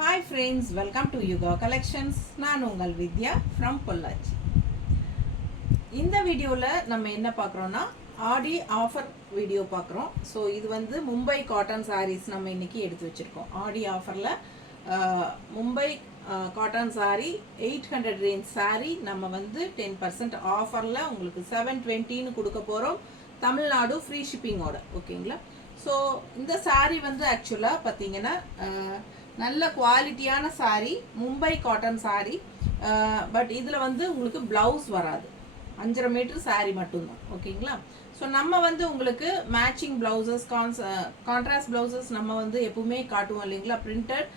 Hi friends, welcome to Yuga Collections. நான் உங்கள் வித்யா from Pollachi. இந்த வீடியோவில் நம்ம என்ன பார்க்குறோன்னா ஆடி ஆஃபர் வீடியோ பார்க்குறோம். ஸோ இது வந்து மும்பை காட்டன் சாரீஸ் நம்ம இன்றைக்கி எடுத்து வச்சுருக்கோம். ஆடி ஆஃபரில் மும்பை காட்டன் சாரீ 800 ரேஞ்ச் சாரீ நம்ம வந்து 10% ஆஃபரில் உங்களுக்கு 720ன்னு கொடுக்க போகிறோம். தமிழ்நாடு ஃப்ரீ ஷிப்பிங்கோட ஓகேங்களா. ஸோ இந்த சாரீ வந்து ஆக்சுவலாக பார்த்தீங்கன்னா நல்ல குவாலிட்டியான சாரீ, மும்பை காட்டன் சாரீ. பட் இதில் வந்து உங்களுக்கு ப்ளவுஸ் வராது, 5.5 மீட்டர் சாரீ மட்டும்தான் ஓகேங்களா. ஸோ நம்ம வந்து உங்களுக்கு மேட்சிங் ப்ளவுசஸ் கான்ட்ராஸ்ட் ப்ளவுசஸ் நம்ம வந்து எப்பவுமே காட்டுவோம் இல்லைங்களா. பிரிண்டட்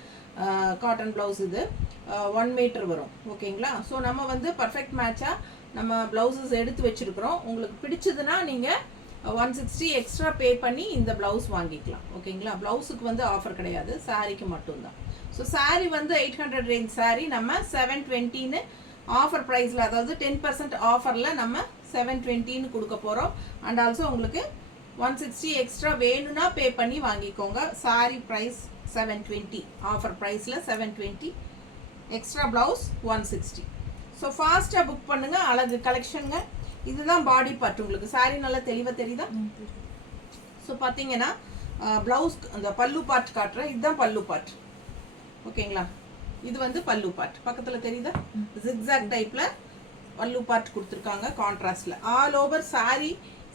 காட்டன் ப்ளவுஸ் இது 1 மீட்டர் வரும் ஓகேங்களா. ஸோ நம்ம வந்து பர்ஃபெக்ட் மேட்சாக நம்ம ப்ளவுசஸ் எடுத்து வச்சுருக்குறோம். உங்களுக்கு பிடிச்சதுன்னா நீங்கள் 160 எக்ஸ்ட்ரா பே பண்ணி இந்த ப்ளவுஸ் வாங்கிக்கலாம் ஓகேங்களா. ப்ளவுஸுக்கு வந்து ஆஃபர் கிடையாது, சாரீக்கு மட்டும்தான். ஸோ சாரீ வந்து 800 ரேஞ்ச் சாரீ நம்ம 720ன்னு ஆஃபர் ப்ரைஸில், அதாவது 10% ஆஃபரில் நம்ம 720ன்னு கொடுக்க போகிறோம். அண்ட் ஆல்சோ உங்களுக்கு 160 எக்ஸ்ட்ரா வேணும்னா பே பண்ணி வாங்கிக்கோங்க. சாரீ ப்ரைஸ் 720, ஆஃபர் ப்ரைஸில் 720, எக்ஸ்ட்ரா ப்ளவுஸ் 160. ஸோ ஃபாஸ்ட்டாக புக் பண்ணுங்கள். அழகு கலெக்ஷனுங்க. இதுதான் பாடி பார்ட். உங்களுக்கு சாரீ நல்லா தெளிவாக தெரியுதா? ஸோ பார்த்தீங்கன்னா ப்ளவுஸ் அந்த பல்லு பார்ட் காட்டுறேன். இதுதான் பல்லு பார்ட் ஓகேங்களா. இது வந்து பல்லு பார்ட் பக்கத்தில் தெரியுதா? ஜிக்ஸாக் டைப்பில் பல்லு பார்ட் கொடுத்துருக்காங்க கான்ட்ராஸ்டில். ஆல் ஓவர் சாரீ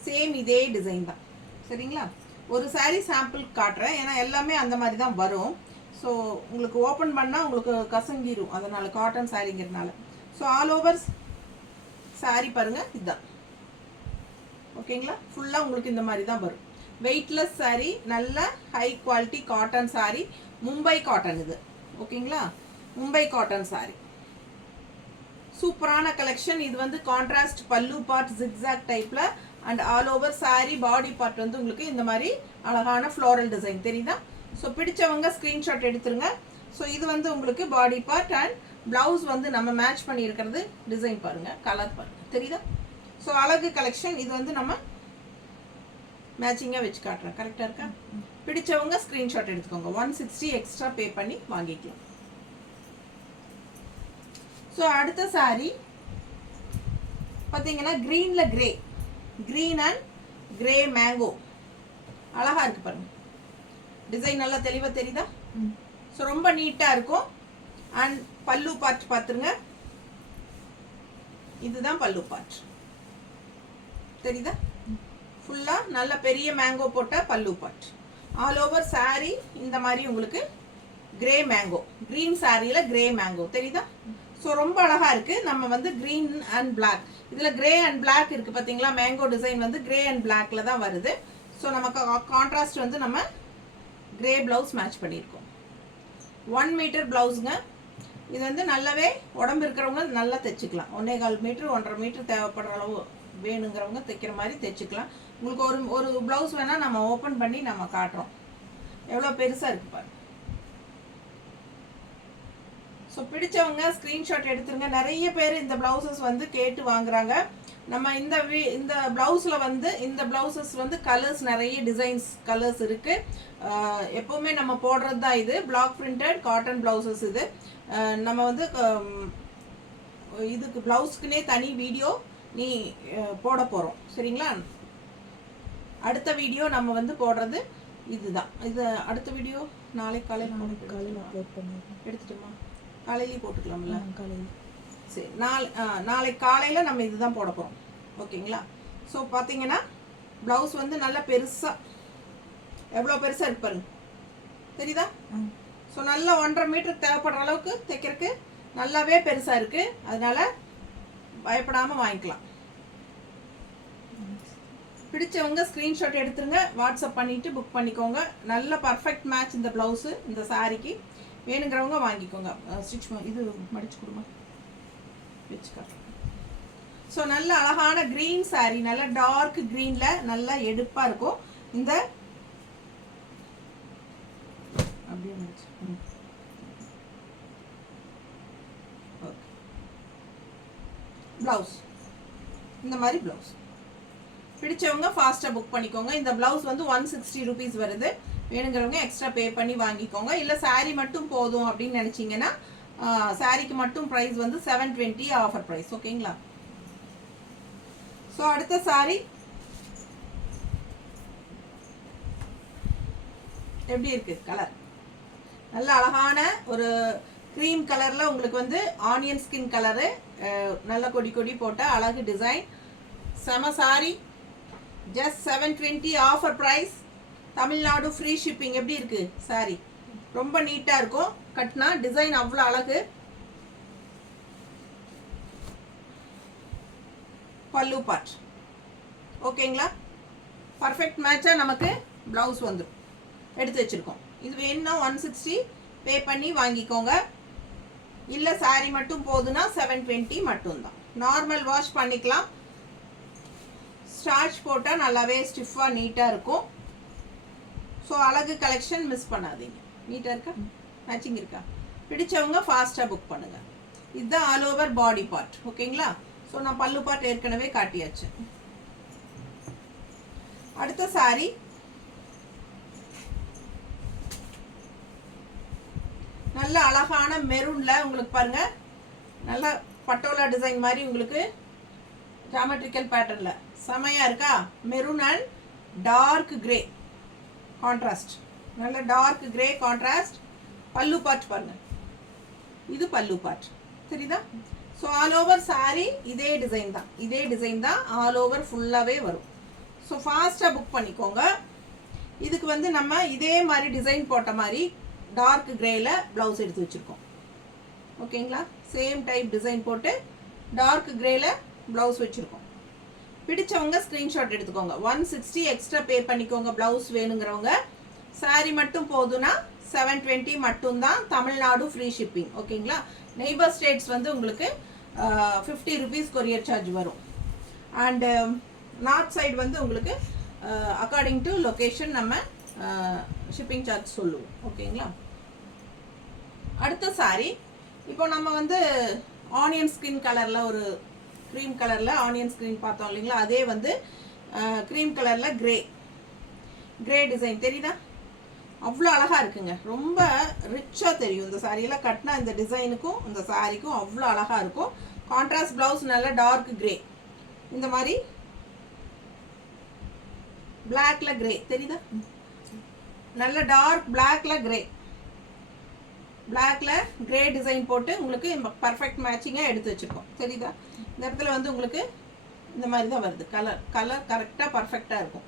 சேம் இதே டிசைன் தான் சரிங்களா. ஒரு சாரீ சாம்பிள் காட்டுறேன், ஏன்னா எல்லாமே அந்த மாதிரி தான் வரும். ஸோ உங்களுக்கு ஓப்பன் பண்ணால் உங்களுக்கு கசங்கிரும், அதனால் காட்டன் சாரீங்கிறதுனால. ஸோ ஆல் ஓவர் சாரீ பாருங்கள், இதுதான் ஓகேங்களா. ஃபுல்லாக உங்களுக்கு இந்த மாதிரி தான் வரும். வெயிட்லெஸ் சாரீ, நல்ல high quality cotton sari, Mumbai cotton இது ஓகேங்களா. மும்பை காட்டன் சாரீ சூப்பரான கலெக்ஷன். இது வந்து கான்ட்ராஸ்ட் பல்லு பார்ட் ஜிக்ஸாக் டைப்பில். And all over sari body part வந்து உங்களுக்கு இந்த மாதிரி அழகான ஃப்ளோரல் டிசைன் தெரியுதா. ஸோ பிடிச்சவங்க ஸ்க்ரீன்ஷாட் எடுத்துருங்க. ஸோ இது வந்து உங்களுக்கு பாடி பார்ட். அண்ட் ப்ளவுஸ் வந்து நம்ம மேட்ச் பண்ணியிருக்கிறது டிசைன் பாருங்கள், கலர் பாருங்கள் தெரியுதா. ஸோ அழகு கலெக்ஷன். இது வந்து நம்ம மேட்சிங்காக வச்சு காட்டுறேன். கரெக்டாக இருக்கா? பிடிச்சவங்க ஸ்க்ரீன்ஷாட் எடுத்துக்கோங்க. 160 எக்ஸ்ட்ரா பே பண்ணி வாங்கிக்கலாம். ஸோ அடுத்த சாரீ பார்த்தீங்கன்னா க்ரீனில் grey, green and grey mango அழகாக இருக்குது பாருங்கள். டிசைன் நல்லா தெளிவாக தெரியுதா? ஸோ ரொம்ப நீட்டாக இருக்கும். அண்ட் பல்லு பார்ட் பார்த்துருங்க, இதுதான் பல்லு பார்ட் தெரியுதா. ஃபுல்லாக நல்ல பெரிய மேங்கோ போட்ட பல்லு பார்ட். ஆல் ஓவர் சாரீ இந்த மாதிரி உங்களுக்கு கிரே மேங்கோ, க்ரீன் சாரியில் கிரே மேங்கோ தெரியுதா. ஸோ ரொம்ப அழகாக இருக்குது. நம்ம வந்து க்ரீன் அண்ட் பிளாக், இதில் கிரே அண்ட் பிளாக் இருக்குது பார்த்தீங்களா. மேங்கோ டிசைன் வந்து கிரே அண்ட் பிளாக்ல தான் வருது. ஸோ நமக்கு கான்ட்ராஸ்ட் வந்து நம்ம கிரே ப்ளவுஸ் மேட்ச் பண்ணியிருக்கோம். 1 மீட்டர் ப்ளவுஸுங்க. இது வந்து நல்லாவே உடம்பு இருக்கிறவங்க நல்லா தைச்சிக்கலாம். 1.25 மீட்டர் 1.5 மீட்டர் தேவைப்படுற அளவு வேணுங்கிறவங்க தைக்கிற மாதிரி தைச்சிக்கலாம். உங்களுக்கு ஒரு ப்ளவுஸ் வேணால் நம்ம ஓப்பன் பண்ணி நம்ம காட்டுறோம், எவ்வளோ பெருசாக இருக்குது பாருங்க. ஸோ பிடிச்சவங்க ஸ்க்ரீன்ஷாட் எடுத்துருங்க. நிறைய பேர் இந்த ப்ளவுசஸ் வந்து கேட்டு வாங்குறாங்க. நம்ம இந்த ப்ளவுஸில் வந்து இந்த ப்ளவுசஸ் வந்து கலர்ஸ் நிறைய டிசைன்ஸ் கலர்ஸ் இருக்குது. எப்போவுமே நம்ம போடுறது தான் இது. பிளாக் பிரிண்டட் காட்டன் ப்ளவுசஸ் இது. நம்ம வந்து இதுக்கு ப்ளவுஸ்க்குனே தனி வீடியோ நீ போட போகிறோம் சரிங்களா. அடுத்த வீடியோ நம்ம வந்து போடுறது இதுதான். இது அடுத்த வீடியோ நாளைக்கு காலையில் அப்லோட் பண்ணுவோம். எடுத்துட்டோமா? காலையிலேயே போட்டுக்கலாம்ல. காலையில் சரி. நாளைக்கு காலையில் நம்ம இதுதான் போட போகிறோம் ஓகேங்களா. ஸோ பார்த்தீங்கன்னா ப்ளவுஸ் வந்து நல்லா பெருசாக, எவ்வளோ பெருசாக இருக்கு பாருங்க தெரியுதா. ஸோ நல்லா 1.5 மீட்டர் தேவைப்படுற அளவுக்கு தைக்கிறதுக்கு நல்லாவே பெருசாக இருக்குது. அதனால் பயப்படாமல் வாங்கிக்கலாம். பிடிச்சவங்க ஸ்க்ரீன்ஷாட் எடுத்துருங்க, வாட்ஸ்அப் பண்ணிவிட்டு புக் பண்ணிக்கோங்க. நல்ல பர்ஃபெக்ட் மேட்ச் இந்த ப்ளவுஸு இந்த சாரீக்கு. வேணுங்கிறவங்க வாங்கிக்கோங்க. ஸ்டிச் இது மடிச்சு கொடுமா வச்சுக்க. ஸோ நல்ல அழகான க்ரீன் சாரீ, நல்ல டார்க் க்ரீனில் நல்லா எடுப்பாக இருக்கும். இந்த அப்படியே மடிச்சு ப்ளவுஸ் இந்த மாதிரி ப்ளவுஸ். பிடிச்சவங்க ஃபாஸ்ட்டாக புக் பண்ணிக்கோங்க. இந்த ப்ளவுஸ் வந்து 160 ருபீஸ் வருது. வேணுங்கிறவங்க எக்ஸ்ட்ரா பே பண்ணி வாங்கிக்கோங்க. இல்லை சாரீ மட்டும் போதும் அப்படின்னு நினச்சிங்கன்னா சாரீக்கு மட்டும் ப்ரைஸ் வந்து 720 ஆஃபர் ப்ரைஸ். ஓகேங்களா? ஸோ அடுத்த சாரீ எப்படி இருக்கு? கலர் நல்ல அழகான ஒரு க்ரீம் கலரில் உங்களுக்கு வந்து ஆனியன் ஸ்கின் கலரு, நல்ல கொடி கொடி போட்ட அழகு டிசைன், செம sari. Just 720 offer price. Tamil Nadu free shipping. எப்படி இருக்கு சாரி? ரொம்ப நீட்டாக இருக்கும். கட்டினா டிசைன் அவ்வளோ அழகு. பல்லு பார்ட் ஓகேங்களா? பர்ஃபெக்ட் மேட்சாக நமக்கு ப்ளவுஸ் வந்துடும். எடுத்து வச்சுருக்கோம். இது வேணும்னா 160 பே பண்ணி வாங்கிக்கோங்க. இல்லை சாரி மட்டும் போதுன்னா 720 மட்டும்தான். நார்மல் வாஷ் பண்ணிக்கலாம். ஸ்டார்ச் போட்டால் நல்லாவே ஸ்டிஃபாக நீட்டாக இருக்கும். ஸோ அழகு கலெக்ஷன் மிஸ் பண்ணாதீங்க. நீட்டாக இருக்கா? மேட்சிங் இருக்கா? பிடிச்சவங்க ஃபாஸ்ட்டாக புக் பண்ணுங்கள். இதுதான் ஆல் ஓவர் பாடி பார்ட். ஓகேங்களா? ஸோ நான் பல்லு பார்ட் ஏற்கனவே காட்டியாச்சு. அடுத்த சாரி நல்ல அழகான மெரூன்ல உங்களுக்கு பாருங்க, நல்ல பட்டோலா டிசைன் மாதிரி உங்களுக்கு ஜாமெட்ரிக்கல் பேட்டர்ன்ல செமையா இருக்கா? Maroon and dark grey contrast. நல்ல டார்க் கிரே கான்ட்ராஸ்ட். பல்லு பார்ட் பாருங்க. இது பல்லு பார்ட் தெரியுதா? ஸோ ஆல் ஓவர் சாரி இதே டிசைன் தான் ஆல் ஓவர் ஃபுல்லாகவே வரும். ஸோ ஃபாஸ்ட்டாக புக் பண்ணிக்கோங்க. இதுக்கு வந்து நம்ம இதே மாதிரி டிசைன் போட்ட மாதிரி டார்க் கிரேல ப்ளவுஸ் எடுத்து வச்சுருக்கோம். ஓகேங்களா? சேம் டைப் டிசைன் போட்டு டார்க் கிரேல ப்ளவுஸ் வச்சுருக்கோம். பிடிச்சவங்க ஸ்க்ரீன்ஷாட் எடுத்துக்கோங்க. 160 எக்ஸ்ட்ரா பே பண்ணிக்கோங்க ப்ளவுஸ் வேணுங்கிறவங்க. சாரி மட்டும் போதுன்னா 720 மட்டும்தான். Tamil Nadu free shipping. ஓகேங்களா? நெய்பர் ஸ்டேட்ஸ் வந்து உங்களுக்கு 50 rupees கொரியர் சார்ஜ் வரும். அண்டு நார்த் சைடு வந்து உங்களுக்கு அக்கார்டிங் டு லொக்கேஷன் நம்ம ஷிப்பிங் சார்ஜ் சொல்லுவோம். ஓகேங்களா? அடுத்த சாரி இப்போ நம்ம வந்து ஆனியன் ஸ்கின் கலரில் ஒரு க்ரீம் கலரில் ஆனியன் ஸ்கின் பார்த்தோம் இல்லைங்களா? அதே வந்து க்ரீம் கலரில் கிரே டிசைன் தெரியுதா? அவ்வளோ அழகாக இருக்குங்க. ரொம்ப ரிச்சாக தெரியும். இந்த சாரியெல்லாம் கட்டினா இந்த டிசைனுக்கும் இந்த சாரிக்கும் அவ்வளோ அழகாக இருக்கும். கான்ட்ராஸ்ட் ப்ளவுஸ் நல்ல டார்க் கிரே. இந்த மாதிரி பிளாக்ல கிரே தெரியுதா? நல்ல டார்க் பிளாக்ல கிரே டிசைன் போட்டு உங்களுக்கு பர்ஃபெக்ட் மேட்சிங்காக எடுத்து வச்சுருக்கோம். தெரியுதா? இந்த இடத்துல வந்து உங்களுக்கு இந்த மாதிரி தான் வருது. கலர் கரெக்டாக பர்ஃபெக்டாக இருக்கும்.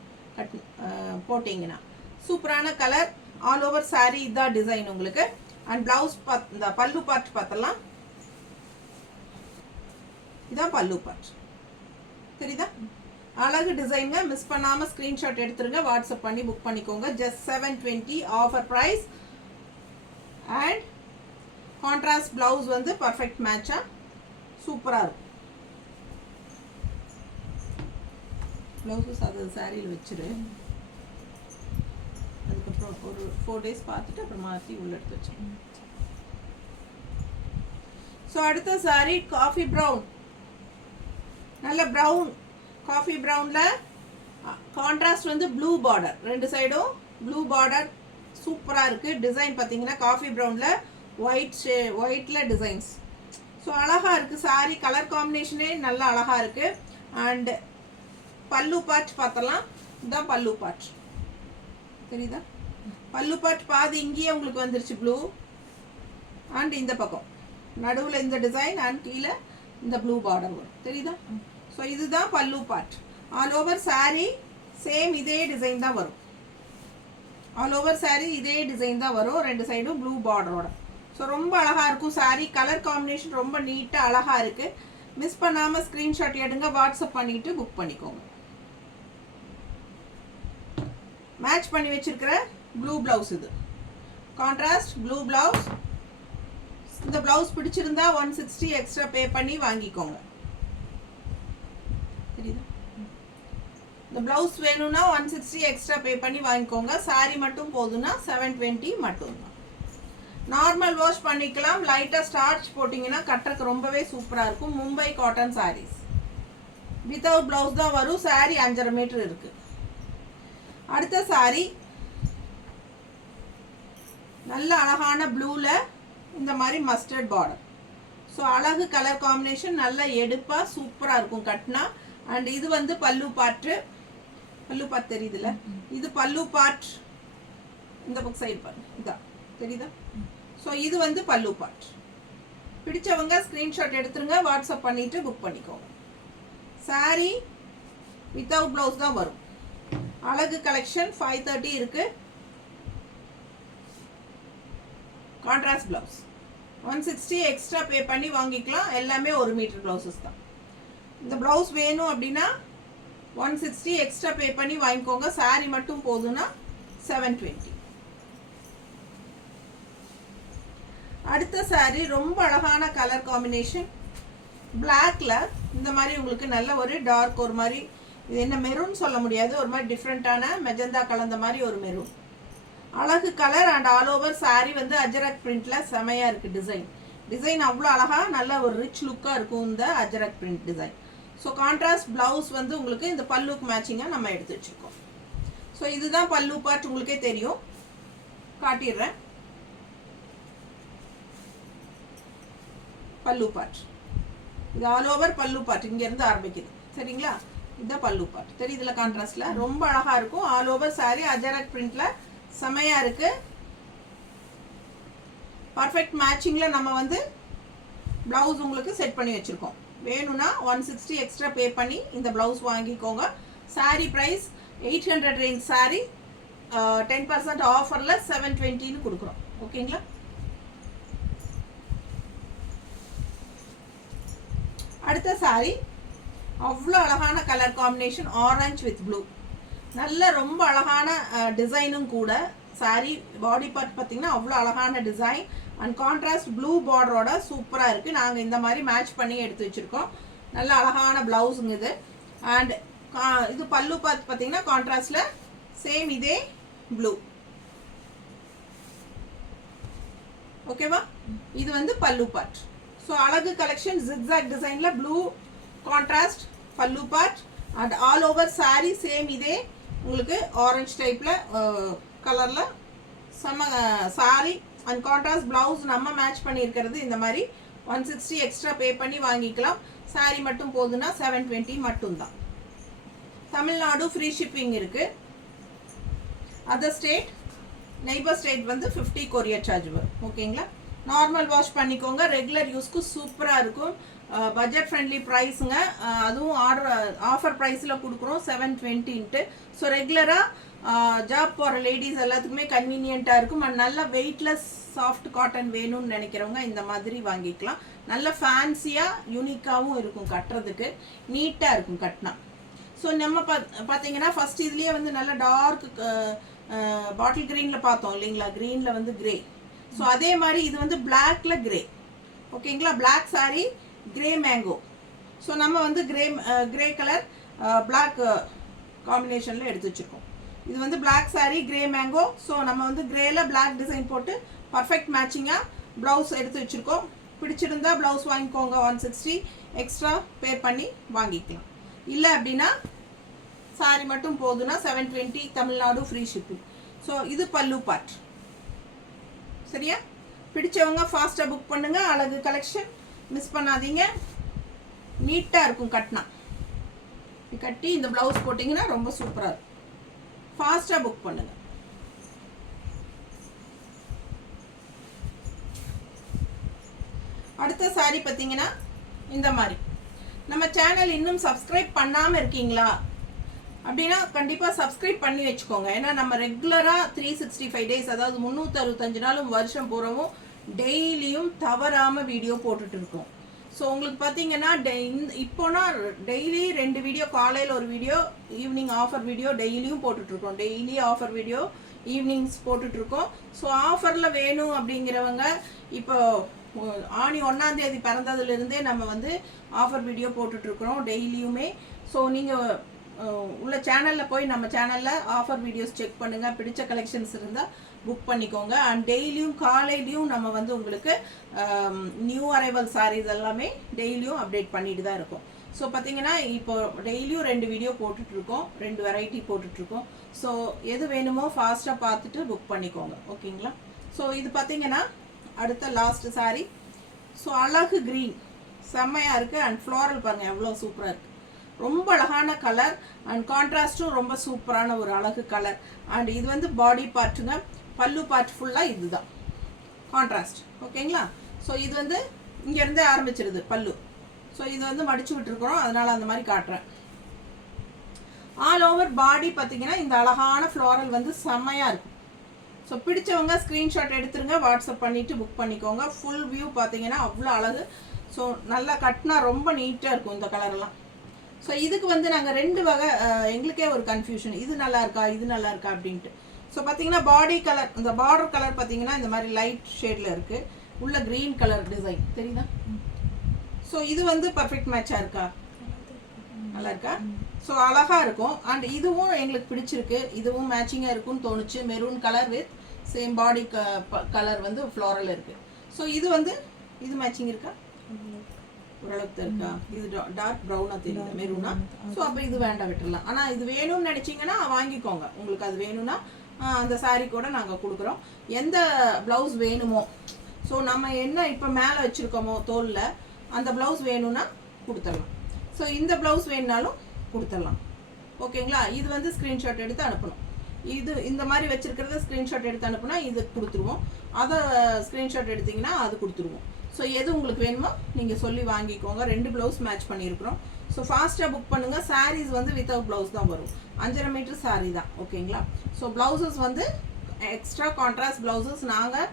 போட்டிங்கன்னா சூப்பரான கலர். ஆல் ஓவர் சாரி இதான் டிசைன் உங்களுக்கு. அண்ட் ப்ளவுஸ் இந்த பல்லு பார்ட் பார்த்தலாம். இதான் பல்லு பார்ட் தெரியுதா? அழகு டிசைனுங்க. மிஸ் பண்ணாமல் ஸ்க்ரீன்ஷாட் எடுத்துருங்க. வாட்ஸ்அப் பண்ணி புக் பண்ணிக்கோங்க. Just 720 offer price. And contrast blouse வந்து பர்ஃபெக்ட் மேட்சாக சூப்பராக இருக்கும். ப்ளவுஸஸ் அது சாரியில் வச்சுரு. அதுக்கப்புறம் ஒரு 4 days பார்த்துட்டு அப்புறம் மாற்றி உள்ள எடுத்து வச்சேன். ஸோ அடுத்த சாரி காஃபி ப்ரௌன். நல்ல ப்ரௌன் காஃபி ப்ரௌனில் கான்ட்ராஸ்ட் வந்து ப்ளூ பார்டர். 2 சைடும் ப்ளூ பார்டர் சூப்பராக இருக்குது. டிசைன் பார்த்தீங்கன்னா காஃபி ப்ரௌனில் ஒயிட்டில் டிசைன்ஸ். ஸோ அழகாக இருக்குது சாரி. கலர் காம்பினேஷனே நல்லா அழகாக இருக்குது. அண்டு பல்லு பார்ட் பார்த்தலாம். இதுதான் பல்லு பார்ட் தெரியுதா? பல்லு பார்ட் பாதி இங்கேயே உங்களுக்கு வந்துருச்சு ப்ளூ. அண்ட் இந்த பக்கம் நடுவில் இந்த டிசைன் அண்ட் கீழே இந்த ப்ளூ பார்டர் வரும். தெரியுதா? ஸோ இதுதான் பல்லு part. All over sorry same இதே டிசைன் தான் வரும். ஆல் ஓவர் சாரி இதே டிசைன் தான் வரும். 2 சைடும் ப்ளூ பார்டரோட. ஸோ ரொம்ப அழகாக இருக்கும் சாரி. கலர் காம்பினேஷன் ரொம்ப நீட்டாக அழகாக இருக்குது. மிஸ் பண்ணாமல் ஸ்க்ரீன்ஷாட் எடுங்க. வாட்ஸ்அப் பண்ணிவிட்டு புக் பண்ணிக்கோங்க. மேட்ச் பண்ணி வச்சிருக்கிற ப்ளூ ப்ளவுஸ் இது. Contrast blue blouse. இந்த ப்ளவுஸ் பிடிச்சிருந்தா 160 எக்ஸ்ட்ரா பே பண்ணி வாங்கிக்கோங்க. தெரியுதா? இந்த ப்ளவுஸ் வேணும்னா 160 எக்ஸ்ட்ரா பே பண்ணி வாங்கிக்கோங்க. சாரி மட்டும் போதுன்னா 720 மட்டும்தான். நார்மல் வாஷ் பண்ணிக்கலாம். லைட்டாக ஸ்டார்ச் போட்டிங்கன்னா கட்டுறதுக்கு ரொம்பவே சூப்பராக இருக்கும். Mumbai cotton saris without blouse தான் வரும். சாரி 5.5 மீட்டர் இருக்குது. அடுத்த சாரி நல்ல அழகான ப்ளூவில் இந்த மாதிரி மஸ்டர்ட் பார்டர். ஸோ அழகு கலர் காம்பினேஷன், நல்ல எடுப்பாக சூப்பராக இருக்கும் கட்டினா. அண்ட் இது வந்து பல்லு பார்ட் தெரியுதுல்ல, இது பல்லு பார்ட். இந்த பக்கம் சைடு பாருங்க, இதான் தெரியுதா? ஸோ இது வந்து பல்லு பார்ட். பிடிச்சவங்க ஸ்க்ரீன்ஷாட் எடுத்துருங்க, வாட்ஸ்அப் பண்ணிவிட்டு புக் பண்ணிக்கோங்க. சாரீ வித்தவுட் ப்ளவுஸ் தான் வரும். அழகு கலெக்ஷன் 530 இருக்கு. கான்ட்ராஸ்ட் ப்ளவுஸ் 160 எக்ஸ்ட்ரா பே பண்ணி வாங்கிக்கலாம். எல்லாமே 1 மீட்டர் ப்ளவுசஸ் தான். இந்த ப்ளவுஸ் வேணும் அப்படின்னா 160 எக்ஸ்ட்ரா பே பண்ணி வாங்கிக்கோங்க. சாரீ மட்டும் போதுன்னா 720. அடுத்த சாரீ ரொம்ப அழகான கலர் காம்பினேஷன், பிளாக்ல இந்த மாதிரி உங்களுக்கு நல்ல ஒரு டார்க், ஒரு மாதிரி இது என்ன மெரூன் சொல்ல முடியாது, ஒரு மாதிரி டிஃப்ரெண்ட்டான மெஜந்தா கலந்த மாதிரி ஒரு மெரூன். அழகு colour and all over sari வந்து அஜரக் பிரிண்ட்ல செமையா இருக்கு. டிசைன் அவ்வளோ அழகா நல்ல ஒரு ரிச் லுக்காக இருக்கும் இந்த Ajrakh print design. So contrast blouse வந்து உங்களுக்கு இந்த பல்லுக்கு மேட்சிங்காக நம்ம எடுத்து வச்சிருக்கோம். ஸோ இதுதான் பல்லு பார்ட், உங்களுக்கே தெரியும், காட்டிடுறேன். பல்லு பார்ட் இது ஆல் ஓவர் பல்லு பார்ட், இங்கேருந்து ஆரம்பிக்குது சரிங்களா? இதுதான் பல்லு பார்ட் தெரியுதுல, கான்ட்ராஸ்ட்ல ரொம்ப அழகா இருக்கும். ஆல் ஓவர் சாரி அஜரக் பிரிண்ட்ல செமையா இருக்கு. பர்ஃபெக்ட் மேட்சிங்ல நம்ம வந்து பிளவுஸ் உங்களுக்கு செட் பண்ணி வச்சிருக்கோம். வேணும்னா 160 எக்ஸ்ட்ரா பே பண்ணி இந்த பிளவுஸ் வாங்கிக்கோங்க. சாரி பிரைஸ் 800 ரேஞ்ச் சாரி 10% ஆஃபர்ல 720 கொடுக்குறோம். ஓகேங்களா? அடுத்த சாரி அவ்வளோ அழகான colour combination, orange with blue. நல்ல ரொம்ப அழகான டிசைனும் கூட. சாரி பாடி பார்ட் பார்த்தீங்கன்னா அவ்வளோ அழகான டிசைன் அண்ட் கான்ட்ராஸ்ட் ப்ளூ பார்டரோட சூப்பராக இருக்குது. நாங்கள் இந்த மாதிரி மேட்ச் பண்ணி எடுத்து வச்சுருக்கோம். நல்ல அழகான ப்ளவுஸுங்க இது. அண்ட் இது பல்லு பார்த்து பார்த்தீங்கன்னா கான்ட்ராஸ்டில் சேம் இதே ப்ளூ. ஓகேவா? இது வந்து பல்லு பார்ட். ஸோ அழகு கலெக்ஷன் ஜிக்ஸாக் டிசைனில் ப்ளூ கான்ட்ராஸ்ட் பல்லு part and all over sorry same இதே உங்களுக்கு ஆரஞ்சு டைப்பில் கலரில் செம்ம சாரி அண்ட் கான்ட்ராஸ்ட் ப்ளவுஸ் நம்ம மேட்ச் பண்ணியிருக்கிறது. இந்த மாதிரி 160 எக்ஸ்ட்ரா பே பண்ணி வாங்கிக்கலாம். சாரி மட்டும் போதுன்னா 720 மட்டும்தான். தமிழ்நாடு ஃப்ரீ ஷிப்பிங் இருக்குது. அதர் ஸ்டேட் நெய்பர் ஸ்டேட் வந்து 50 கொரியர் சார்ஜ் வரும். ஓகேங்களா? நார்மல் வாஷ் பண்ணிக்கோங்க. ரெகுலர் யூஸ்க்கு சூப்பராக இருக்கும். பட்ஜெட் ஃப்ரெண்ட்லி ப்ரைஸுங்க. அதுவும் ஆஃபர் ப்ரைஸில் கொடுக்குறோம் 720. ஸோ ரெகுலராக ஜாப் போகிற லேடிஸ் எல்லாத்துக்குமே கன்வீனியண்ட்டாக இருக்கும். அண்ட் நல்ல வெயிட்லெஸ் சாஃப்ட் காட்டன் வேணும்னு நினைக்கிறவங்க இந்த மாதிரி வாங்கிக்கலாம். நல்ல ஃபேன்சியாக யூனிக்காகவும் இருக்கும், கட்டுறதுக்கு நீட்டாக இருக்கும் கட்டினா. ஸோ நம்ம பார்த்தீங்கன்னா ஃபஸ்ட் இதுலேயே வந்து நல்ல டார்க் பாட்டில் க்ரீனில் பார்த்தோம் இல்லைங்களா? க்ரீனில் வந்து கிரே. ஸோ அதே மாதிரி இது வந்து பிளாக்ல கிரே. ஓகேங்களா? Black sari grey mango. So நம்ம வந்து கிரே கலர் பிளாக் காம்பினேஷனில் எடுத்து வச்சுருக்கோம். இது வந்து black sari grey mango. So நம்ம வந்து கிரேல பிளாக் டிசைன் போட்டு பர்ஃபெக்ட் மேட்சிங்காக ப்ளவுஸ் எடுத்து வச்சுருக்கோம். பிடிச்சிருந்தா ப்ளவுஸ் வாங்கிக்கோங்க. 160 எக்ஸ்ட்ரா பே பண்ணி வாங்கிக்கலாம். இல்லை அப்படின்னா சாரி மட்டும் போதுன்னா 720 தமிழ்நாடு ஃப்ரீ ஷிப்பிங். ஸோ இது பல்லு பார்ட். சரியா? பிடிச்சவங்க ஃபாஸ்ட்டாக புக் பண்ணுங்க. அழகு கலெக்ஷன் மிஸ் பண்ணாதீங்க. நீட்டாக இருக்கும் கட்டினா. கட்டி இந்த ப்ளவுஸ் போட்டிங்கன்னா ரொம்ப சூப்பராக இருக்கும். ஃபாஸ்ட்டாக புக் பண்ணுங்க. அடுத்த சாரி பார்த்தீங்கன்னா இந்த மாதிரி. நம்ம சேனல் இன்னும் சப்ஸ்கிரைப் பண்ணாமல் இருக்கீங்களா அப்படின்னா கண்டிப்பாக சப்ஸ்கிரைப் பண்ணி வச்சுக்கோங்க. ஏன்னா நம்ம ரெகுலராக 365 டேஸ், அதாவது 365 நாளும் வருஷம் பூராவும் டெய்லியும் தவறாமல் வீடியோ போட்டுட்டு இருக்கோம். ஸோ உங்களுக்கு பார்த்தீங்கன்னா இப்போனா டெய்லி 2 வீடியோ, காலையில் ஒரு வீடியோ, ஈவினிங் ஆஃபர் வீடியோ டெய்லியும் போட்டுட்ருக்கோம். டெய்லி ஆஃபர் வீடியோ ஈவினிங்ஸ் போட்டுட்ருக்கோம். ஸோ ஆஃபரில் வேணும் அப்படிங்கிறவங்க இப்போ ஆணி 1ஆம் தேதி பிறந்ததுலேருந்தே நம்ம வந்து ஆஃபர் வீடியோ போட்டுட்ருக்குறோம் டெய்லியுமே. ஸோ நீங்கள் உள்ள சேனலில் போய் நம்ம சேனலில் ஆஃபர் வீடியோஸ் செக் பண்ணுங்கள். பிடிச்ச கலெக்ஷன்ஸ் இருந்தால் புக் பண்ணிக்கோங்க. அண்ட் டெய்லியும் காலையிலையும் நம்ம வந்து உங்களுக்கு நியூ அரைவல் சாரீஸ் எல்லாமே டெய்லியும் அப்டேட் பண்ணிட்டு தான் இருக்கோம். ஸோ பார்த்தீங்கன்னா இப்போ டெய்லியும் 2 வீடியோ போட்டுட்ருக்கோம், 2 வெரைட்டி போட்டுட்ருக்கோம். ஸோ எது வேணுமோ ஃபாஸ்ட்டாக பார்த்துட்டு புக் பண்ணிக்கோங்க. ஓகேங்களா? ஸோ இது பார்த்தீங்கன்னா அடுத்த லாஸ்ட் சாரீ. ஸோ அழகு க்ரீன் செம்மையாக இருக்குது. அண்ட் ஃப்ளாரல் பாருங்கள் எவ்வளோ சூப்பராக இருக்குது. ரொம்ப அழகான கலர் அண்ட் கான்ட்ராஸ்ட்டும் ரொம்ப சூப்பரான ஒரு அழகு கலர். அண்ட் இது வந்து பாடி பார்ட்டுங்க. பல்லு பார்ட் ஃபுல்லாக இதுதான் கான்ட்ராஸ்ட். ஓகேங்களா? ஸோ இது வந்து இங்கேருந்தே ஆரம்பிச்சிருது பல்லு. ஸோ இது வந்து மடிச்சு விட்டுருக்குறோம், அதனால் அந்த மாதிரி காட்டுறேன். ஆல் ஓவர் பாடி பார்த்தீங்கன்னா இந்த அழகான ஃப்ளாரல் வந்து செம்மையாக இருக்கும். ஸோ பிடிச்சவங்க ஸ்க்ரீன்ஷாட் எடுத்துருங்க, வாட்ஸ்அப் பண்ணிவிட்டு புக் பண்ணிக்கோங்க. ஃபுல் வியூ பார்த்தீங்கன்னா அவ்வளோ அழகு. ஸோ நல்லா கட்டினா ரொம்ப நீட்டாக இருக்கும் இந்த கலரெல்லாம். ஸோ இதுக்கு வந்து நாங்கள் 2 வகை, எங்களுக்கே ஒரு கன்ஃபியூஷன், இது நல்லா இருக்கா இது நல்லா இருக்கா அப்படின்ட்டு. ஸோ பார்த்தீங்கன்னா பாடி கலர், இந்த பார்டர் கலர் பார்த்தீங்கன்னா இந்த மாதிரி லைட் ஷேடில் இருக்குது, உள்ள க்ரீன் கலர் டிசைன் தெரியுதா? ஸோ இது வந்து பர்ஃபெக்ட் மேட்சாக இருக்கா? நல்லா இருக்கா? ஸோ அழகாக இருக்கும். அண்ட் இதுவும் எங்களுக்கு பிடிச்சிருக்கு, இதுவும் மேட்சிங்காக இருக்கும்னு தோணுச்சு. Maroon colour with same body colour வந்து ஃப்ளாரல் இருக்குது. ஸோ இது வந்து இது மேட்சிங் இருக்கா? ஓரளவுக்கு இருக்கா? இது டார்க் ப்ரௌனாக தெரியுது, மெரூனா. ஸோ அப்போ இது வேண்டாம், விட்டுடலாம். ஆனால் இது வேணும்னு நினச்சிங்கன்னா வாங்கிக்கோங்க. உங்களுக்கு அது வேணும்னா அந்த சாரீ கூட நாங்கள் கொடுக்குறோம். எந்த ப்ளவுஸ் வேணுமோ, ஸோ நம்ம என்ன இப்போ மேலே வச்சுருக்கோமோ தோலில் அந்த ப்ளவுஸ் வேணும்னா கொடுத்துடலாம். ஸோ இந்த ப்ளவுஸ் வேணுனாலும் கொடுத்துடலாம். ஓகேங்களா? இது வந்து ஸ்க்ரீன்ஷாட் எடுத்து அனுப்பணும். இது இந்த மாதிரி வச்சுருக்கிறத ஸ்க்ரீன்ஷாட் எடுத்து அனுப்புனா இது கொடுத்துருவோம், அதை ஸ்க்ரீன்ஷாட் எடுத்திங்கன்னா அது கொடுத்துருவோம். ஸோ எது உங்களுக்கு வேணுமோ நீங்கள் சொல்லி வாங்கிக்கோங்க. 2 ப்ளவுஸ் மேட்ச் பண்ணியிருக்கிறோம். ஸோ ஃபாஸ்ட்டாக புக் பண்ணுங்கள். சாரீஸ் வந்து வித்தவுட் ப்ளவுஸ் தான் வரும், 5.5 மீட்டர் சாரீ தான். ஓகேங்களா? ஸோ ப்ளவுசஸ் வந்து எக்ஸ்ட்ரா கான்ட்ராஸ்ட் ப்ளவுசஸ் நாங்கள்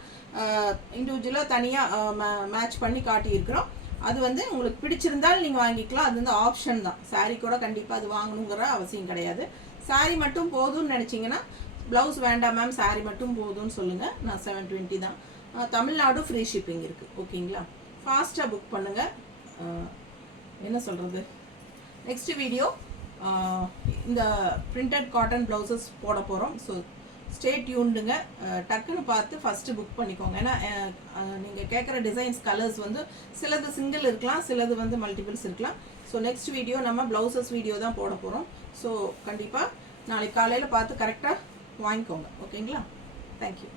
இண்டிவிஜுவலாக தனியாக மேட்ச் பண்ணி காட்டியிருக்கிறோம். அது வந்து உங்களுக்கு பிடிச்சிருந்தால் நீங்கள் வாங்கிக்கலாம், அது வந்து ஆப்ஷன் தான். சாரீ கூட கண்டிப்பாக அது வாங்கணுங்கிற அவசியம் கிடையாது. சாரீ மட்டும் போதும்னு நினச்சிங்கன்னா ப்ளவுஸ் வேண்டாம் மேம், சாரீ மட்டும் போதும்னு சொல்லுங்கள். நான் 720 தான். தமிழ்நாடு ஃப்ரீ ஷிப்பிங் இருக்குது. ஓகேங்களா? ஃபாஸ்ட்டாக புக் பண்ணுங்கள். என்ன சொல்கிறது, நெக்ஸ்ட் வீடியோ இந்த பிரிண்டட் காட்டன் ப்ளவுசஸ் போட போகிறோம். ஸோ ஸ்டே டியூன்டுங்க. டக்குன்னு பார்த்து ஃபஸ்ட்டு புக் பண்ணிக்கோங்க. ஏன்னா நீங்கள் கேட்குற டிசைன்ஸ் கலர்ஸ் வந்து சிலது சிங்கிள் இருக்கலாம், சிலது வந்து மல்டிபிள்ஸ் இருக்கலாம். ஸோ நெக்ஸ்ட் வீடியோ நம்ம ப்ளவுசஸ் வீடியோ தான் போட போகிறோம். ஸோ கண்டிப்பாக நாளைக்கு காலையில் பார்த்து கரெக்டாக வாங்கிக்கோங்க. ஓகேங்களா? தேங்க்யூ.